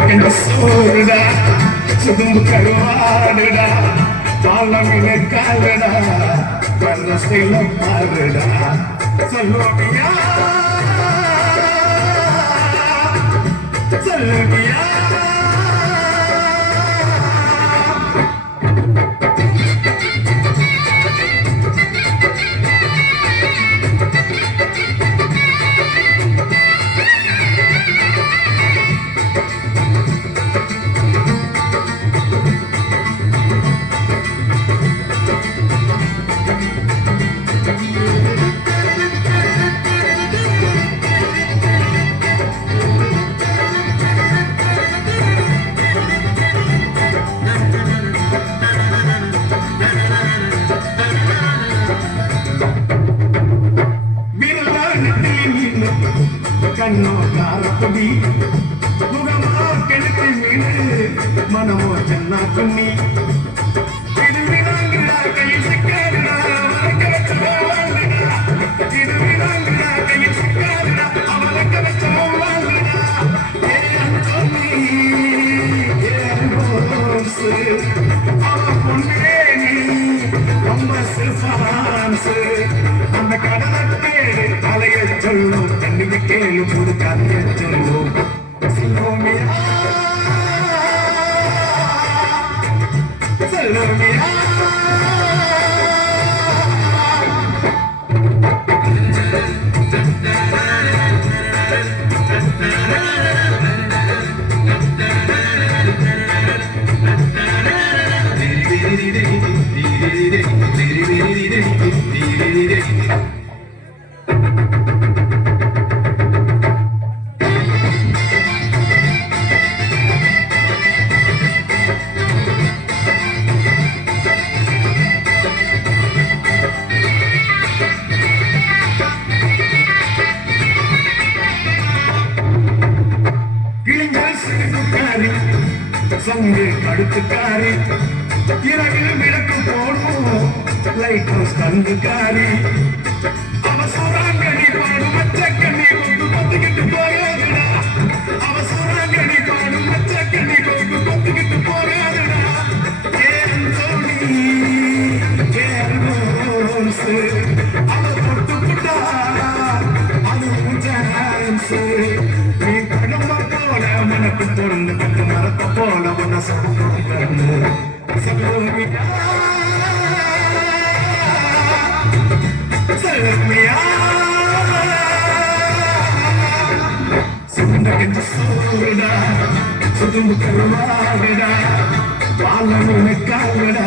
கண்ட சோறுடா சுதும்பு கருவாடுடா பாலமின காலடா பரசில பாருடா சொல்லுவியா சொல்லுவியா கண்ணோ காரப்படி முகமா கிழக்கு மீனு மனமோ சென்னா துண்ணி இது வினாங்குடா கையில் சிக்காதுடா அவளுக்கு வச்சவோ வாங்குடா இது வினாங்குடா கையில் சிக்காதுடா அவளுக்கு வச்சவோ வாங்குடா ஏ அந்தோனி ஏ அன்போசு அவ பொண்ணே நீ ரொம்ப சில்பான்சு அந்த கடலத்தை அலைய சொல்லும் கண்ணுக்கு கேளு புது கதைய சொல்லும் சொல்லுமியா சொல்லுமியா சங்கு அடுத்துக்காரி இரவில் விளக்கு போடும் லைட் ஹவுஸ் கந்துக்காரி அவசராங்கடி பாடும் மச்சக்கண்ணி கொண்டு கொத்துக்கிட்டு போயாதுடா அவசராங்கடி பாடும் மச்சக்கண்ணி கொண்டு கொத்துக்கிட்டு போயாதுடா ஏன் தோணி ஏன் அவ தொட்டு புட்டா அது சான்ஸ் நீ கடம்ப போல மனக்கு பொருந்து கட்டு மரத்த போல ஒன்ன சொல்லுவியா சொல்லுவியா சுண்ட கெஞ்சு சோறுடா சுதும்பு கருவாடுடா பாலமுன காவடா